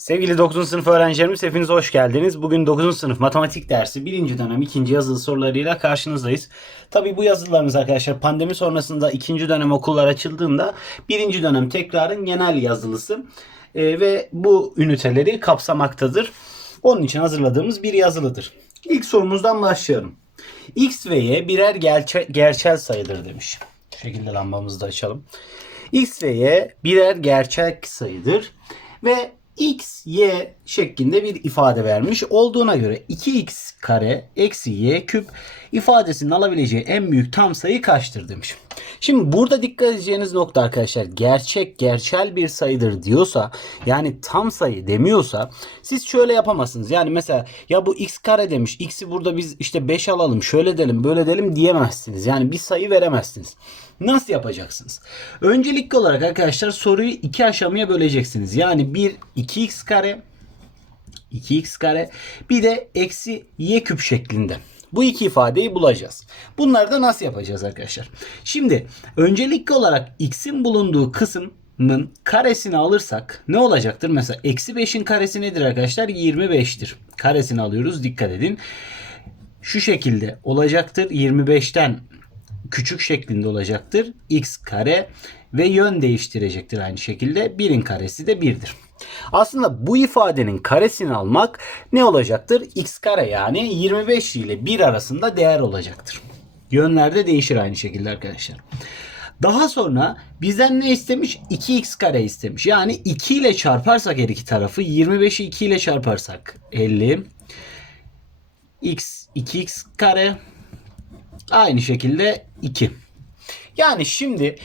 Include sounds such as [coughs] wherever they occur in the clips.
Sevgili 9. sınıf öğrencilerimiz hepiniz hoş geldiniz. Bugün 9. sınıf matematik dersi 1. dönem 2. yazılı sorularıyla karşınızdayız. Tabi bu yazılarımız arkadaşlar pandemi sonrasında 2. dönem okullar açıldığında 1. dönem tekrarın genel yazılısı Ee, ve bu üniteleri kapsamaktadır. Onun için hazırladığımız bir yazılıdır. İlk sorumuzdan başlayalım. X ve Y birer gerçe- gerçel sayıdır demiş. Şu şekilde lambamızı da açalım. X ve Y birer gerçek sayıdır ve x, y şeklinde bir ifade vermiş olduğuna göre 2x kare eksi y küp ifadesinin alabileceği en büyük tam sayı kaçtır demiş. Şimdi burada dikkat edeceğiniz nokta arkadaşlar gerçek gerçel bir sayıdır diyorsa yani tam sayı demiyorsa siz şöyle yapamazsınız. Yani mesela ya bu x kare demiş x'i burada biz işte 5 alalım şöyle delim böyle delim diyemezsiniz. Yani bir sayı veremezsiniz. Nasıl yapacaksınız? Öncelikli olarak arkadaşlar soruyu iki aşamaya böleceksiniz. Yani bir 2x kare 2x kare bir de eksi y küp şeklinde. Bu iki ifadeyi bulacağız. Bunları da nasıl yapacağız arkadaşlar? Şimdi öncelikli olarak x'in bulunduğu kısmın karesini alırsak ne olacaktır? Mesela eksi 5'in karesi nedir arkadaşlar? 25'tir. Karesini alıyoruz dikkat edin. Şu şekilde olacaktır. 25'ten küçük şeklinde olacaktır. x kare ve yön değiştirecektir aynı şekilde. 1'in karesi de 1'dir. Aslında bu ifadenin karesini almak ne olacaktır? x kare yani 25 ile 1 arasında değer olacaktır. Yönlerde değişir aynı şekilde arkadaşlar. Daha sonra bizden ne istemiş? 2x kare istemiş. Yani 2 ile çarparsak her iki tarafı 25'i 2 ile çarparsak 50 x 2x kare Aynı şekilde 2. Yani şimdi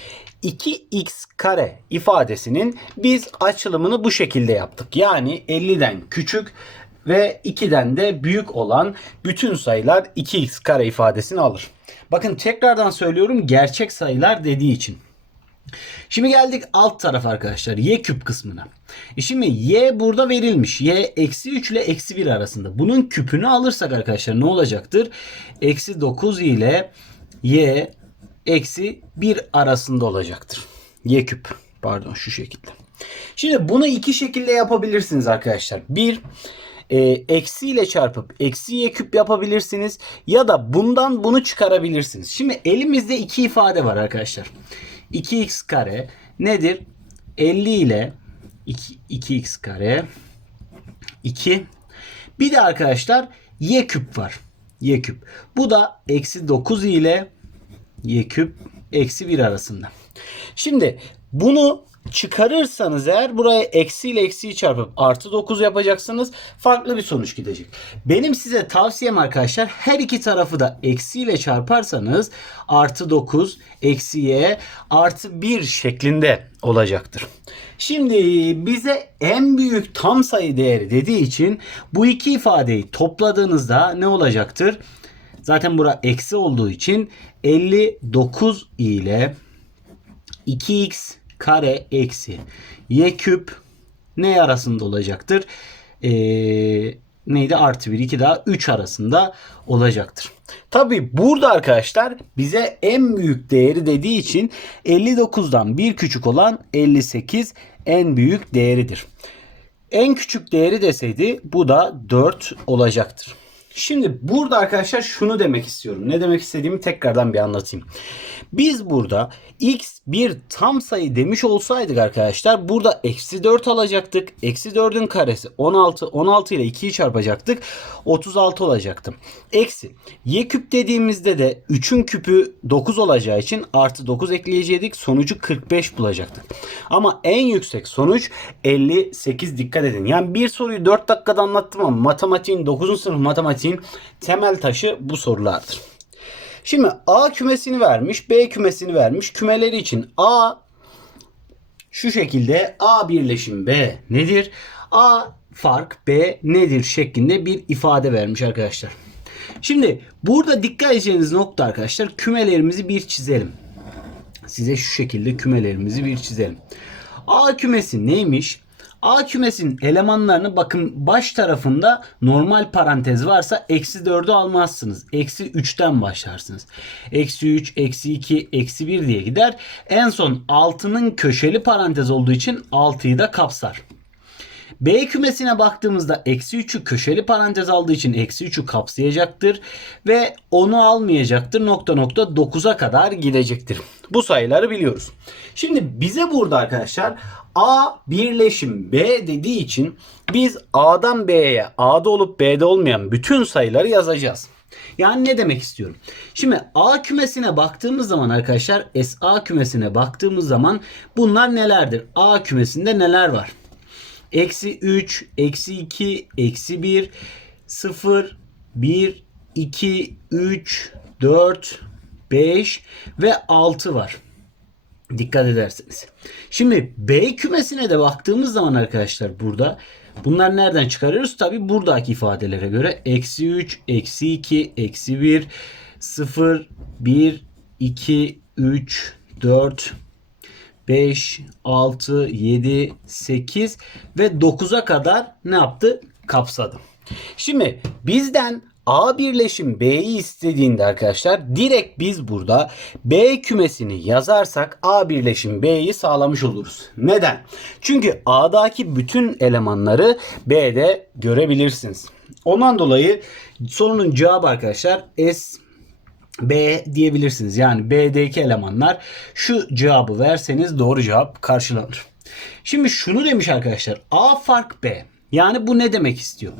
2x kare ifadesinin biz açılımını bu şekilde yaptık. Yani 50'den küçük ve 2'den de büyük olan bütün sayılar 2x kare ifadesini alır. Bakın tekrardan söylüyorum gerçek sayılar dediği için. Şimdi geldik alt taraf arkadaşlar. Y küp kısmına. E şimdi y burada verilmiş. Y eksi 3 ile eksi 1 arasında. Bunun küpünü alırsak arkadaşlar ne olacaktır? Eksi 9 ile y eksi 1 arasında olacaktır. Y küp. Pardon şu şekilde. Şimdi bunu iki şekilde yapabilirsiniz arkadaşlar. Bir e, eksi ile çarpıp eksi y küp yapabilirsiniz. Ya da bundan bunu çıkarabilirsiniz. Şimdi elimizde iki ifade var arkadaşlar. 2x kare nedir? 50 ile 2, 2x kare 2 bir de arkadaşlar y küp var. y küp. Bu da eksi 9 ile y küp eksi 1 arasında. Şimdi bunu çıkarırsanız eğer buraya eksi ile eksiyi çarpıp artı 9 yapacaksınız. Farklı bir sonuç gidecek. Benim size tavsiyem arkadaşlar her iki tarafı da eksi ile çarparsanız artı 9 eksi y artı 1 şeklinde olacaktır. Şimdi bize en büyük tam sayı değeri dediği için bu iki ifadeyi topladığınızda ne olacaktır? Zaten bura eksi olduğu için 59 ile 2x kare eksi y küp ne arasında olacaktır? Ee, neydi? Artı 1, 2 daha 3 arasında olacaktır. Tabi burada arkadaşlar bize en büyük değeri dediği için 59'dan bir küçük olan 58 en büyük değeridir. En küçük değeri deseydi bu da 4 olacaktır. Şimdi burada arkadaşlar şunu demek istiyorum. Ne demek istediğimi tekrardan bir anlatayım. Biz burada x bir tam sayı demiş olsaydık arkadaşlar burada eksi 4 alacaktık. Eksi 4'ün karesi 16. 16 ile 2'yi çarpacaktık. 36 olacaktı. Eksi y küp dediğimizde de 3'ün küpü 9 olacağı için artı 9 ekleyecektik. Sonucu 45 bulacaktık. Ama en yüksek sonuç 58 dikkat edin. Yani bir soruyu 4 dakikada anlattım ama matematiğin 9. sınıf matematiğin temel taşı bu sorulardır. Şimdi A kümesini vermiş, B kümesini vermiş. Kümeleri için A şu şekilde A birleşim B nedir? A fark B nedir şeklinde bir ifade vermiş arkadaşlar. Şimdi burada dikkat edeceğiniz nokta arkadaşlar kümelerimizi bir çizelim. Size şu şekilde kümelerimizi bir çizelim. A kümesi neymiş? A kümesinin elemanlarını bakın baş tarafında normal parantez varsa eksi 4'ü almazsınız. Eksi 3'ten başlarsınız. Eksi 3, eksi 2, eksi 1 diye gider. En son 6'nın köşeli parantez olduğu için 6'yı da kapsar. B kümesine baktığımızda eksi 3'ü köşeli parantez aldığı için eksi 3'ü kapsayacaktır. Ve onu almayacaktır. Nokta nokta 9'a kadar gidecektir. Bu sayıları biliyoruz. Şimdi bize burada arkadaşlar A birleşim B dediği için biz A'dan B'ye A'da olup B'de olmayan bütün sayıları yazacağız. Yani ne demek istiyorum? Şimdi A kümesine baktığımız zaman arkadaşlar SA kümesine baktığımız zaman bunlar nelerdir? A kümesinde neler var? Eksi 3, eksi 2, eksi 1, 0, 1, 2, 3, 4, 5 ve 6 var. Dikkat ederseniz. Şimdi B kümesine de baktığımız zaman arkadaşlar burada bunlar nereden çıkarıyoruz? Tabi buradaki ifadelere göre eksi 3, eksi 2, eksi 1, 0, 1, 2, 3, 4, 5, 6, 7, 8 ve 9'a kadar ne yaptı? Kapsadı. Şimdi bizden A birleşim B'yi istediğinde arkadaşlar direkt biz burada B kümesini yazarsak A birleşim B'yi sağlamış oluruz. Neden? Çünkü A'daki bütün elemanları B'de görebilirsiniz. Ondan dolayı sorunun cevabı arkadaşlar S B diyebilirsiniz. Yani B'deki elemanlar şu cevabı verseniz doğru cevap karşılanır. Şimdi şunu demiş arkadaşlar. A fark B. Yani bu ne demek istiyor?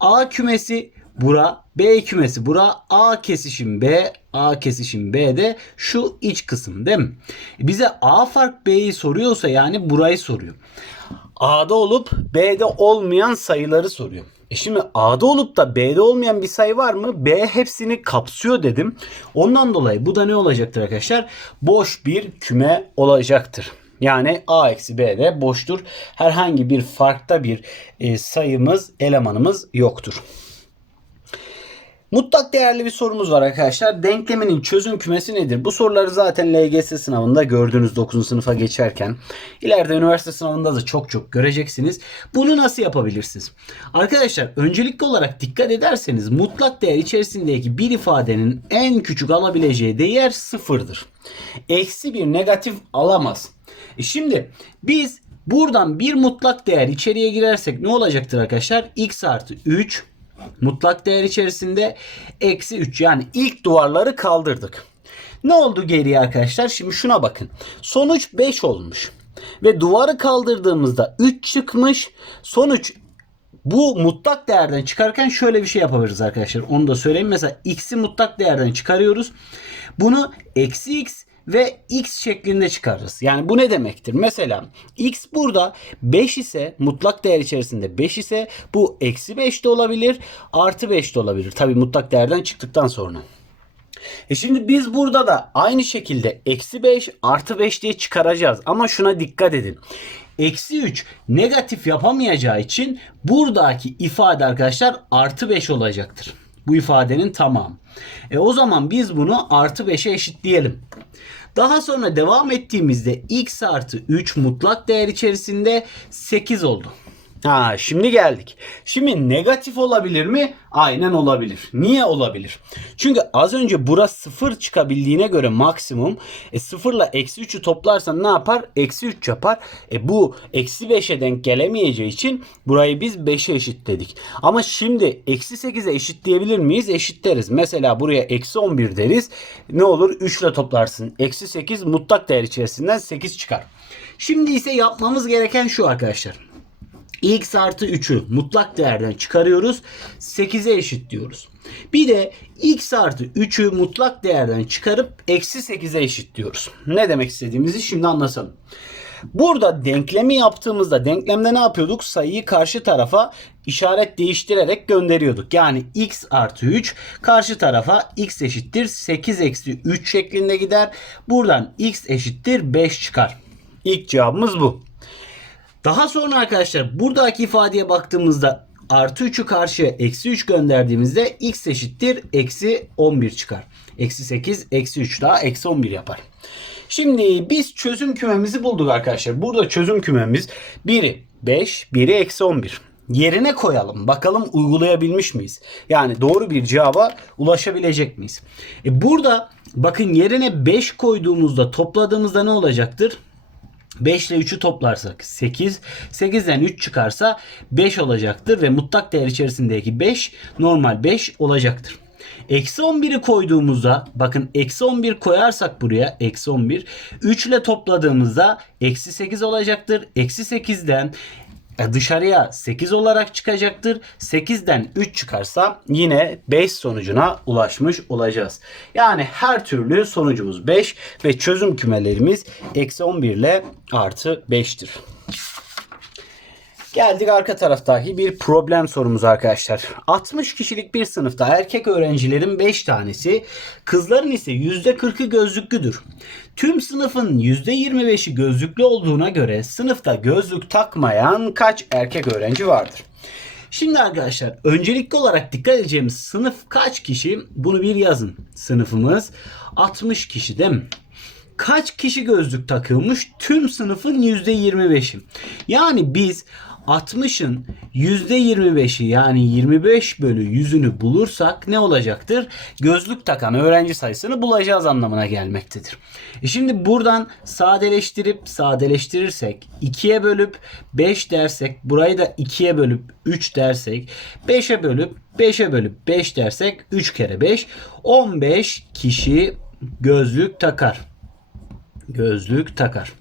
A kümesi bura, B kümesi bura, A kesişim B, A kesişim B'de şu iç kısım değil mi? Bize A fark B'yi soruyorsa yani burayı soruyor. A'da olup B'de olmayan sayıları soruyor. E şimdi A'da olup da B'de olmayan bir sayı var mı? B hepsini kapsıyor dedim. Ondan dolayı bu da ne olacaktır arkadaşlar? Boş bir küme olacaktır. Yani A eksi B'de boştur. Herhangi bir farkta bir e, sayımız, elemanımız yoktur. Mutlak değerli bir sorumuz var arkadaşlar. Denkleminin çözüm kümesi nedir? Bu soruları zaten LGS sınavında gördünüz 9. sınıfa geçerken. İleride üniversite sınavında da çok çok göreceksiniz. Bunu nasıl yapabilirsiniz? Arkadaşlar öncelikli olarak dikkat ederseniz mutlak değer içerisindeki bir ifadenin en küçük alabileceği değer sıfırdır. Eksi bir negatif alamaz. E şimdi biz buradan bir mutlak değer içeriye girersek ne olacaktır arkadaşlar? x artı 3 mutlak değer içerisinde eksi 3 yani ilk duvarları kaldırdık. Ne oldu geriye arkadaşlar? Şimdi şuna bakın. Sonuç 5 olmuş. Ve duvarı kaldırdığımızda 3 çıkmış. Sonuç bu mutlak değerden çıkarken şöyle bir şey yapabiliriz arkadaşlar. Onu da söyleyeyim. Mesela x'i mutlak değerden çıkarıyoruz. Bunu eksi x ve x şeklinde çıkarırız. Yani bu ne demektir? Mesela x burada 5 ise mutlak değer içerisinde 5 ise bu eksi 5 de olabilir artı 5 de olabilir. Tabi mutlak değerden çıktıktan sonra. E şimdi biz burada da aynı şekilde eksi 5 artı 5 diye çıkaracağız. Ama şuna dikkat edin. Eksi 3 negatif yapamayacağı için buradaki ifade arkadaşlar artı 5 olacaktır. Bu ifadenin tamamı. E o zaman biz bunu artı 5'e eşitleyelim. Daha sonra devam ettiğimizde x artı 3 mutlak değer içerisinde 8 oldu. Ha şimdi geldik. Şimdi negatif olabilir mi? Aynen olabilir. Niye olabilir? Çünkü az önce burası 0 çıkabildiğine göre maksimum e 0 ile eksi 3'ü toplarsan ne yapar? Eksi 3 yapar. E bu eksi 5'e denk gelemeyeceği için burayı biz 5'e eşitledik. Ama şimdi eksi 8'e eşitleyebilir miyiz? Eşitleriz. Mesela buraya eksi 11 deriz. Ne olur? 3 ile toplarsın. Eksi 8 mutlak değer içerisinden 8 çıkar. Şimdi ise yapmamız gereken şu arkadaşlar x artı 3'ü mutlak değerden çıkarıyoruz. 8'e eşitliyoruz. Bir de x artı 3'ü mutlak değerden çıkarıp eksi 8'e eşitliyoruz. Ne demek istediğimizi şimdi anlatalım. Burada denklemi yaptığımızda denklemde ne yapıyorduk? Sayıyı karşı tarafa işaret değiştirerek gönderiyorduk. Yani x artı 3 karşı tarafa x eşittir 8 eksi 3 şeklinde gider. Buradan x eşittir 5 çıkar. İlk cevabımız bu. Daha sonra arkadaşlar buradaki ifadeye baktığımızda artı 3'ü karşıya eksi 3 gönderdiğimizde x eşittir eksi 11 çıkar. Eksi 8 eksi 3 daha eksi 11 yapar. Şimdi biz çözüm kümemizi bulduk arkadaşlar. Burada çözüm kümemiz biri 5 biri eksi 11 yerine koyalım. Bakalım uygulayabilmiş miyiz? Yani doğru bir cevaba ulaşabilecek miyiz? E burada bakın yerine 5 koyduğumuzda topladığımızda ne olacaktır? 5 ile 3'ü toplarsak 8. 8'den 3 çıkarsa 5 olacaktır ve mutlak değer içerisindeki 5 normal 5 olacaktır. Eksi 11'i koyduğumuzda bakın eksi 11 koyarsak buraya eksi 11 3 ile topladığımızda eksi 8 olacaktır. Eksi 8'den e, dışarıya 8 olarak çıkacaktır. 8'den 3 çıkarsa yine 5 sonucuna ulaşmış olacağız. Yani her türlü sonucumuz 5 ve çözüm kümelerimiz eksi 11 ile artı 5'tir. Geldik arka taraftaki bir problem sorumuz arkadaşlar. 60 kişilik bir sınıfta erkek öğrencilerin 5 tanesi, kızların ise %40'ı gözlüklüdür. Tüm sınıfın %25'i gözlüklü olduğuna göre sınıfta gözlük takmayan kaç erkek öğrenci vardır? Şimdi arkadaşlar öncelikli olarak dikkat edeceğimiz sınıf kaç kişi? Bunu bir yazın. Sınıfımız 60 kişi değil mi? Kaç kişi gözlük takılmış? Tüm sınıfın %25'i. Yani biz 60'ın %25'i yani 25 bölü 100'ünü bulursak ne olacaktır? Gözlük takan öğrenci sayısını bulacağız anlamına gelmektedir. E şimdi buradan sadeleştirip sadeleştirirsek 2'ye bölüp 5 dersek burayı da 2'ye bölüp 3 dersek 5'e bölüp 5'e bölüp 5 dersek 3 kere 5 15 kişi gözlük takar. Gözlük takar.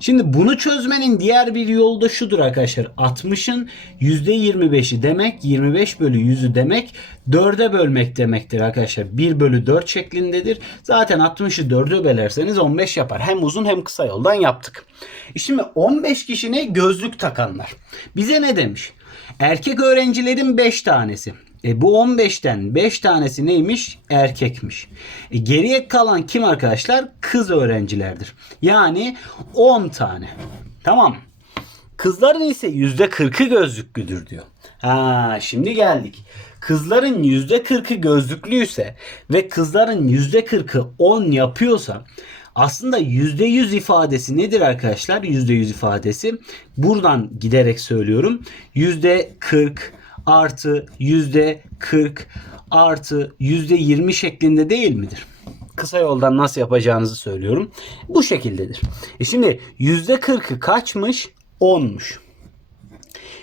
Şimdi bunu çözmenin diğer bir yolu da şudur arkadaşlar. 60'ın %25'i demek 25 bölü 100'ü demek 4'e bölmek demektir arkadaşlar. 1 bölü 4 şeklindedir. Zaten 60'ı 4'e bölerseniz 15 yapar. Hem uzun hem kısa yoldan yaptık. E Şimdi 15 kişi ne? Gözlük takanlar. Bize ne demiş? Erkek öğrencilerin 5 tanesi. E bu 15'ten 5 tanesi neymiş? Erkekmiş. E geriye kalan kim arkadaşlar? Kız öğrencilerdir. Yani 10 tane. Tamam. Kızların ise %40'ı gözlüklüdür diyor. Ha şimdi geldik. Kızların %40'ı gözlüklüyse ve kızların %40'ı 10 yapıyorsa aslında %100 ifadesi nedir arkadaşlar? %100 ifadesi buradan giderek söylüyorum. %40 artı yüzde 40 artı yüzde 20 şeklinde değil midir? Kısa yoldan nasıl yapacağınızı söylüyorum. Bu şekildedir. E şimdi yüzde 40'ı kaçmış? 10'muş.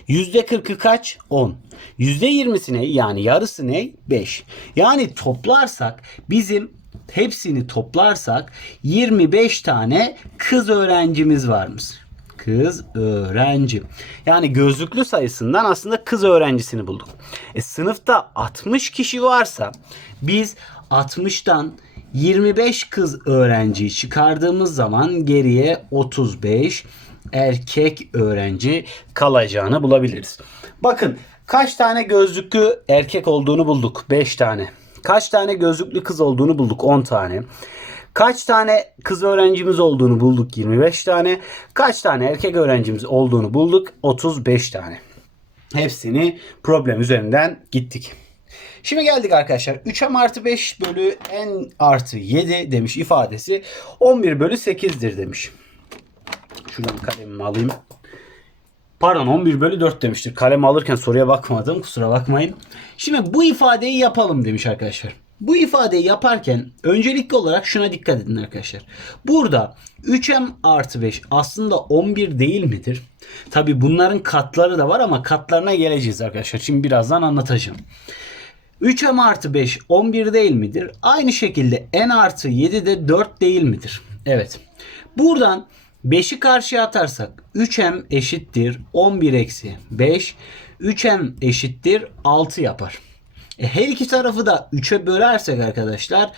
Yüzde 40'ı kaç? 10. Yüzde 20'si ne? Yani yarısı ne? 5. Yani toplarsak bizim hepsini toplarsak 25 tane kız öğrencimiz varmış kız öğrenci. Yani gözlüklü sayısından aslında kız öğrencisini bulduk. E, sınıfta 60 kişi varsa biz 60'tan 25 kız öğrenciyi çıkardığımız zaman geriye 35 erkek öğrenci kalacağını bulabiliriz. Bakın kaç tane gözlüklü erkek olduğunu bulduk? 5 tane. Kaç tane gözlüklü kız olduğunu bulduk? 10 tane. Kaç tane kız öğrencimiz olduğunu bulduk 25 tane. Kaç tane erkek öğrencimiz olduğunu bulduk 35 tane. Hepsini problem üzerinden gittik. Şimdi geldik arkadaşlar. 3m artı 5 bölü n artı 7 demiş ifadesi 11 bölü 8'dir demiş. Şuradan kalemimi alayım. Pardon 11 bölü 4 demiştir. Kalem alırken soruya bakmadım. Kusura bakmayın. Şimdi bu ifadeyi yapalım demiş arkadaşlar. Bu ifadeyi yaparken öncelikli olarak şuna dikkat edin arkadaşlar. Burada 3m artı 5 aslında 11 değil midir? Tabi bunların katları da var ama katlarına geleceğiz arkadaşlar. Şimdi birazdan anlatacağım. 3m artı 5 11 değil midir? Aynı şekilde n artı 7 de 4 değil midir? Evet. Buradan 5'i karşıya atarsak 3m eşittir 11 eksi 5. 3m eşittir 6 yapar. E, her iki tarafı da 3'e bölersek arkadaşlar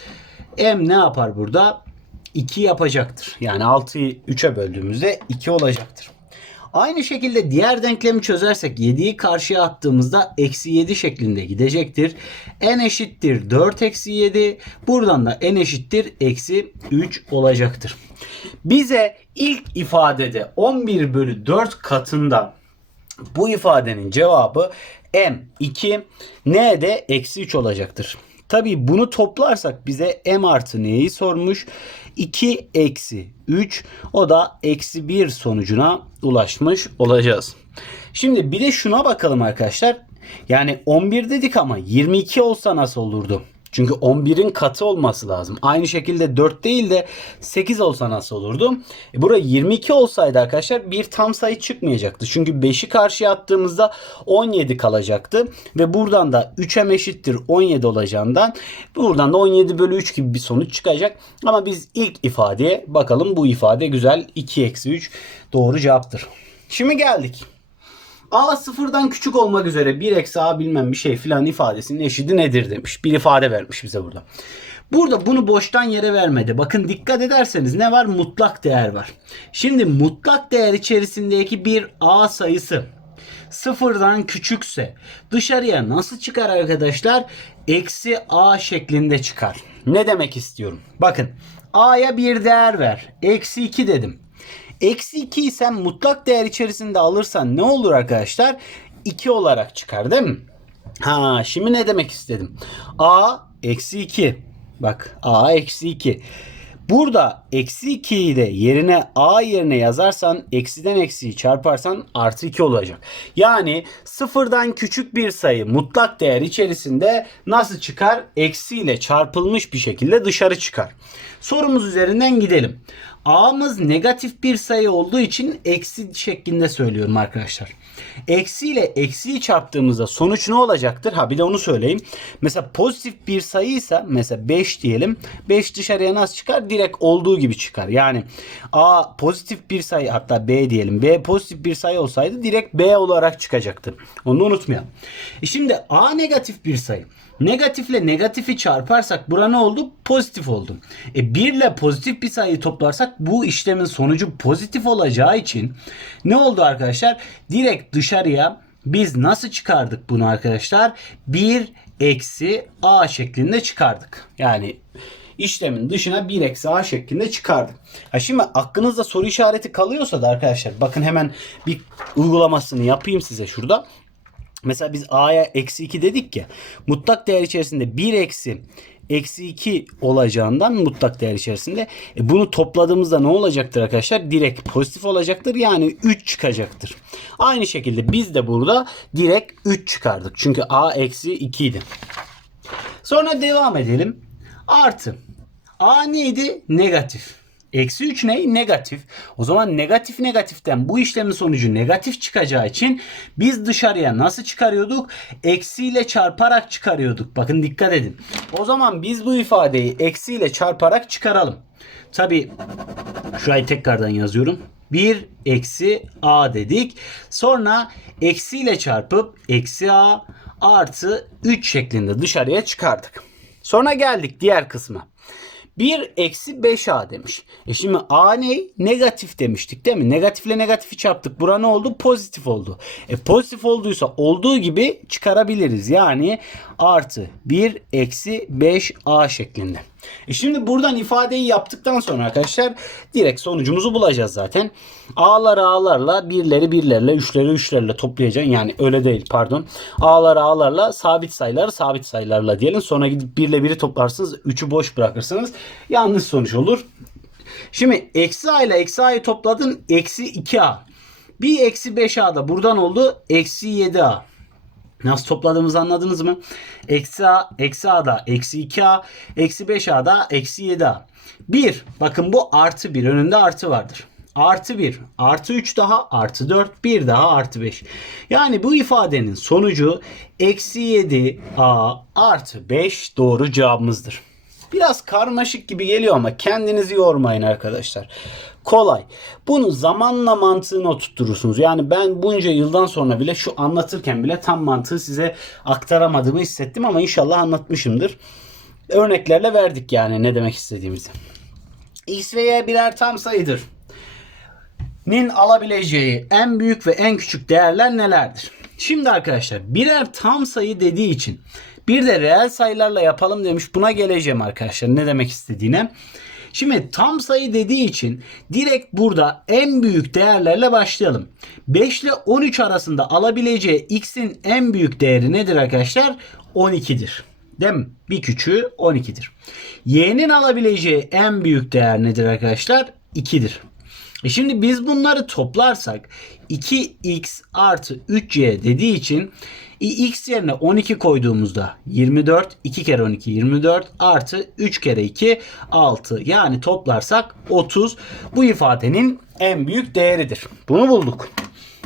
m ne yapar burada? 2 yapacaktır. Yani 6'yı 3'e böldüğümüzde 2 olacaktır. Aynı şekilde diğer denklemi çözersek 7'yi karşıya attığımızda eksi 7 şeklinde gidecektir. n eşittir 4 eksi 7. Buradan da n eşittir eksi 3 olacaktır. Bize ilk ifadede 11 bölü 4 katında bu ifadenin cevabı m 2 n de eksi 3 olacaktır. Tabi bunu toplarsak bize m artı n'yi sormuş. 2 eksi 3 o da eksi 1 sonucuna ulaşmış olacağız. Şimdi bir de şuna bakalım arkadaşlar. Yani 11 dedik ama 22 olsa nasıl olurdu? Çünkü 11'in katı olması lazım. Aynı şekilde 4 değil de 8 olsa nasıl olurdu? E burada 22 olsaydı arkadaşlar bir tam sayı çıkmayacaktı. Çünkü 5'i karşıya attığımızda 17 kalacaktı. Ve buradan da 3'e eşittir 17 olacağından buradan da 17 bölü 3 gibi bir sonuç çıkacak. Ama biz ilk ifadeye bakalım. Bu ifade güzel. 2 eksi 3 doğru cevaptır. Şimdi geldik. A sıfırdan küçük olmak üzere 1 eksi A bilmem bir şey filan ifadesinin eşidi nedir demiş. Bir ifade vermiş bize burada. Burada bunu boştan yere vermedi. Bakın dikkat ederseniz ne var? Mutlak değer var. Şimdi mutlak değer içerisindeki bir A sayısı sıfırdan küçükse dışarıya nasıl çıkar arkadaşlar? Eksi A şeklinde çıkar. Ne demek istiyorum? Bakın A'ya bir değer ver. Eksi 2 dedim. Eksi 2'yi sen mutlak değer içerisinde alırsan ne olur arkadaşlar? 2 olarak çıkar değil mi? Ha şimdi ne demek istedim? A eksi 2. Bak A eksi 2. Burada eksi 2'yi de yerine A yerine yazarsan eksiden eksiyi çarparsan artı 2 olacak. Yani sıfırdan küçük bir sayı mutlak değer içerisinde nasıl çıkar? Eksi ile çarpılmış bir şekilde dışarı çıkar. Sorumuz üzerinden gidelim. A'mız negatif bir sayı olduğu için eksi şeklinde söylüyorum arkadaşlar. Eksi ile eksiyi çarptığımızda sonuç ne olacaktır? Ha bir de onu söyleyeyim. Mesela pozitif bir sayıysa mesela 5 diyelim. 5 dışarıya nasıl çıkar? Direkt olduğu gibi çıkar. Yani A pozitif bir sayı hatta B diyelim. B pozitif bir sayı olsaydı direkt B olarak çıkacaktı. Onu unutmayalım. E şimdi A negatif bir sayı. Negatifle negatifi çarparsak bura ne oldu? Pozitif oldu. E 1 ile pozitif bir sayıyı toplarsak bu işlemin sonucu pozitif olacağı için ne oldu arkadaşlar? Direkt dışarıya biz nasıl çıkardık bunu arkadaşlar? 1 eksi a şeklinde çıkardık. Yani işlemin dışına 1 eksi a şeklinde çıkardık. Ha şimdi aklınızda soru işareti kalıyorsa da arkadaşlar bakın hemen bir uygulamasını yapayım size şurada. Mesela biz a'ya eksi 2 dedik ya. Mutlak değer içerisinde 1 eksi eksi 2 olacağından mutlak değer içerisinde e bunu topladığımızda ne olacaktır arkadaşlar? Direkt pozitif olacaktır. Yani 3 çıkacaktır. Aynı şekilde biz de burada direkt 3 çıkardık. Çünkü a eksi 2 idi. Sonra devam edelim. Artı. A neydi? Negatif. Eksi 3 ne? Negatif. O zaman negatif negatiften bu işlemin sonucu negatif çıkacağı için biz dışarıya nasıl çıkarıyorduk? Eksiyle çarparak çıkarıyorduk. Bakın dikkat edin. O zaman biz bu ifadeyi eksiyle çarparak çıkaralım. Tabi şurayı tekrardan yazıyorum. 1 eksi a dedik. Sonra eksiyle çarpıp eksi a artı 3 şeklinde dışarıya çıkardık. Sonra geldik diğer kısma. 1 eksi 5a demiş. E şimdi a ne? Negatif demiştik değil mi? Negatifle negatifi çarptık. Bura ne oldu? Pozitif oldu. E pozitif olduysa olduğu gibi çıkarabiliriz. Yani artı 1 eksi 5a şeklinde. E şimdi buradan ifadeyi yaptıktan sonra arkadaşlar direkt sonucumuzu bulacağız zaten. A'ları A'larla birleri birlerle üçleri üçlerle toplayacaksın. Yani öyle değil pardon. A'ları A'larla sabit sayıları sabit sayılarla diyelim. Sonra gidip birle biri toplarsınız. Üçü boş bırakırsınız. Yanlış sonuç olur. Şimdi eksi A ile eksi A'yı topladın. Eksi 2A. Bir eksi 5A da buradan oldu. Eksi 7A. Nasıl topladığımızı anladınız mı? Eksi A, eksi A'da eksi 2A, eksi 5A'da eksi 7A. 1. Bakın bu artı 1. Önünde artı vardır. Artı 1, artı 3 daha, artı 4, 1 daha, artı 5. Yani bu ifadenin sonucu eksi 7A artı 5 doğru cevabımızdır. Biraz karmaşık gibi geliyor ama kendinizi yormayın arkadaşlar. Kolay. Bunu zamanla mantığını oturturursunuz. Yani ben bunca yıldan sonra bile şu anlatırken bile tam mantığı size aktaramadığımı hissettim ama inşallah anlatmışımdır. Örneklerle verdik yani ne demek istediğimizi. X ve Y birer tam sayıdır. Nin alabileceği en büyük ve en küçük değerler nelerdir? Şimdi arkadaşlar birer tam sayı dediği için bir de reel sayılarla yapalım demiş. Buna geleceğim arkadaşlar ne demek istediğine. Şimdi tam sayı dediği için direkt burada en büyük değerlerle başlayalım. 5 ile 13 arasında alabileceği x'in en büyük değeri nedir arkadaşlar? 12'dir. Değil mi? Bir küçüğü 12'dir. Y'nin alabileceği en büyük değer nedir arkadaşlar? 2'dir. E şimdi biz bunları toplarsak 2x artı 3y dediği için x yerine 12 koyduğumuzda 24 2 kere 12 24 artı 3 kere 2 6 yani toplarsak 30 bu ifadenin en büyük değeridir. Bunu bulduk.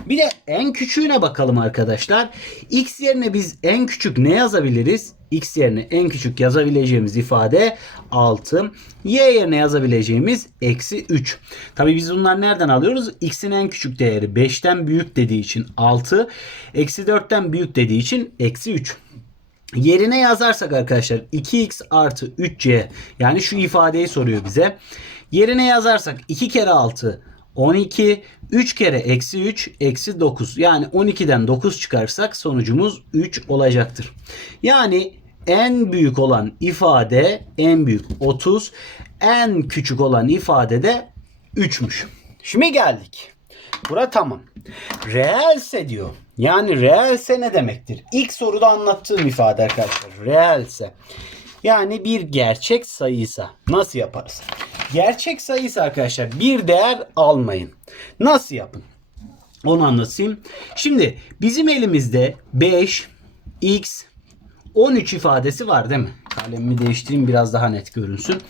Bir de en küçüğüne bakalım arkadaşlar. X yerine biz en küçük ne yazabiliriz? X yerine en küçük yazabileceğimiz ifade 6. Y yerine yazabileceğimiz eksi 3. Tabi biz bunları nereden alıyoruz? X'in en küçük değeri 5'ten büyük dediği için 6. Eksi 4'ten büyük dediği için eksi 3. Yerine yazarsak arkadaşlar 2x artı 3c yani şu ifadeyi soruyor bize. Yerine yazarsak 2 kere 6 12 3 kere eksi 3 eksi 9 yani 12'den 9 çıkarsak sonucumuz 3 olacaktır. Yani en büyük olan ifade en büyük 30 en küçük olan ifade de 3'müş. Şimdi geldik. Bura tamam. Reelse diyor. Yani reelse ne demektir? İlk soruda anlattığım ifade arkadaşlar. Reelse. Yani bir gerçek sayıysa nasıl yaparız? Gerçek sayıysa arkadaşlar bir değer almayın. Nasıl yapın? Onu anlatayım. Şimdi bizim elimizde 5, x, 13 ifadesi var değil mi? Kalemimi değiştireyim biraz daha net görünsün.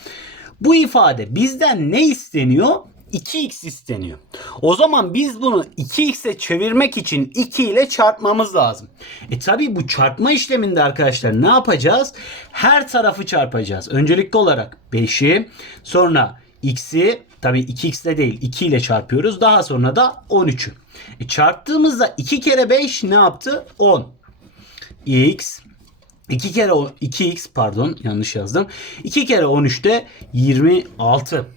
Bu ifade bizden ne isteniyor? 2x isteniyor. O zaman biz bunu 2x'e çevirmek için 2 ile çarpmamız lazım. E tabi bu çarpma işleminde arkadaşlar ne yapacağız? Her tarafı çarpacağız. Öncelikli olarak 5'i sonra x'i tabi 2x ile değil 2 ile çarpıyoruz. Daha sonra da 13'ü. E çarptığımızda 2 kere 5 ne yaptı? 10. x 2 kere 2x pardon yanlış yazdım. 2 kere 13'te 26.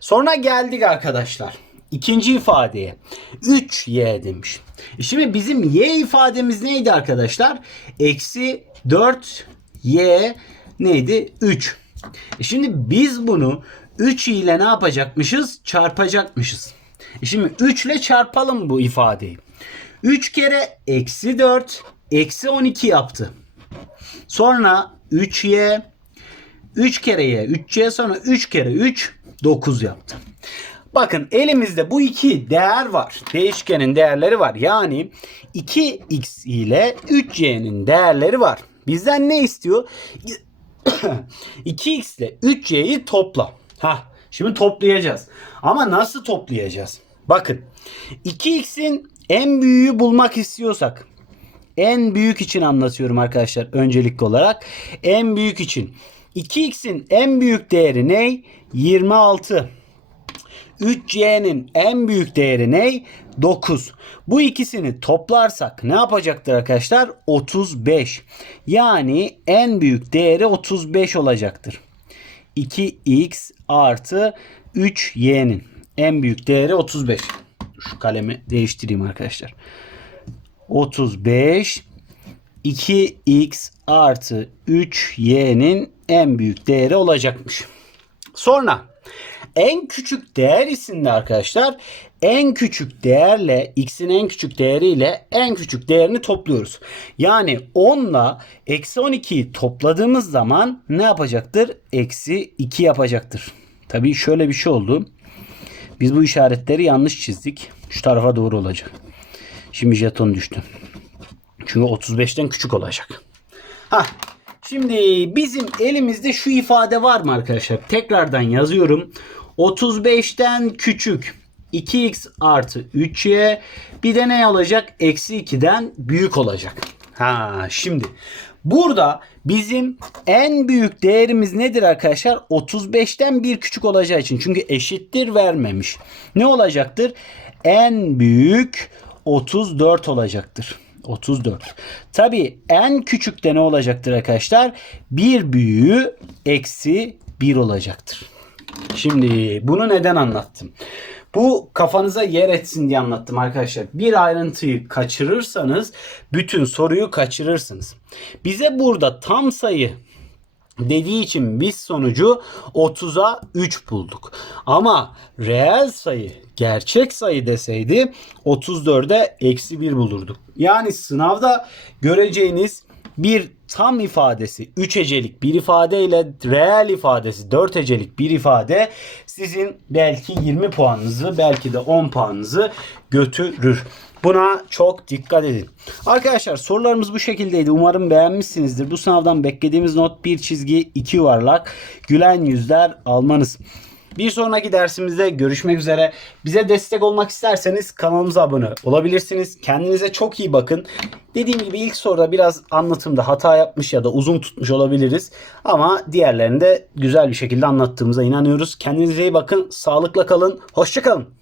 Sonra geldik arkadaşlar. İkinci ifadeye. 3y demiş. E şimdi bizim y ifademiz neydi arkadaşlar? Eksi 4y neydi? 3. E şimdi biz bunu 3 ile ne yapacakmışız? Çarpacakmışız. E şimdi 3 ile çarpalım bu ifadeyi. 3 kere eksi 4 eksi 12 yaptı. Sonra 3y 3 kere y 3c sonra 3 kere 3 9 yaptı. Bakın elimizde bu iki değer var. Değişkenin değerleri var. Yani 2x ile 3y'nin değerleri var. Bizden ne istiyor? [coughs] 2x ile 3y'yi topla. Ha, şimdi toplayacağız. Ama nasıl toplayacağız? Bakın 2x'in en büyüğü bulmak istiyorsak en büyük için anlatıyorum arkadaşlar öncelikli olarak. En büyük için 2x'in en büyük değeri ne? 26. 3y'nin en büyük değeri ne? 9. Bu ikisini toplarsak ne yapacaktır arkadaşlar? 35. Yani en büyük değeri 35 olacaktır. 2x artı 3y'nin en büyük değeri 35. Şu kalemi değiştireyim arkadaşlar. 35 2x artı 3y'nin en büyük değeri olacakmış. Sonra en küçük değer isimli arkadaşlar en küçük değerle x'in en küçük değeriyle en küçük değerini topluyoruz. Yani 10 ile eksi 12'yi topladığımız zaman ne yapacaktır? Eksi 2 yapacaktır. Tabii şöyle bir şey oldu. Biz bu işaretleri yanlış çizdik. Şu tarafa doğru olacak. Şimdi jeton düştü. Çünkü 35'ten küçük olacak. Ha, şimdi bizim elimizde şu ifade var mı arkadaşlar? Tekrardan yazıyorum. 35'ten küçük 2x artı 3y bir de ne olacak? Eksi 2'den büyük olacak. Ha şimdi burada bizim en büyük değerimiz nedir arkadaşlar? 35'ten bir küçük olacağı için. Çünkü eşittir vermemiş. Ne olacaktır? En büyük 34 olacaktır. 34. Tabi en küçük de ne olacaktır arkadaşlar? Bir büyüğü eksi 1 olacaktır. Şimdi bunu neden anlattım? Bu kafanıza yer etsin diye anlattım arkadaşlar. Bir ayrıntıyı kaçırırsanız bütün soruyu kaçırırsınız. Bize burada tam sayı dediği için biz sonucu 30'a 3 bulduk. Ama reel sayı, gerçek sayı deseydi 34'e eksi 1 bulurduk. Yani sınavda göreceğiniz bir tam ifadesi 3 hecelik bir ifade ile reel ifadesi 4 hecelik bir ifade sizin belki 20 puanınızı belki de 10 puanınızı götürür. Buna çok dikkat edin. Arkadaşlar sorularımız bu şekildeydi. Umarım beğenmişsinizdir. Bu sınavdan beklediğimiz not bir çizgi iki yuvarlak. Gülen yüzler almanız. Bir sonraki dersimizde görüşmek üzere. Bize destek olmak isterseniz kanalımıza abone olabilirsiniz. Kendinize çok iyi bakın. Dediğim gibi ilk soruda biraz anlatımda hata yapmış ya da uzun tutmuş olabiliriz. Ama diğerlerinde güzel bir şekilde anlattığımıza inanıyoruz. Kendinize iyi bakın. Sağlıkla kalın. Hoşçakalın.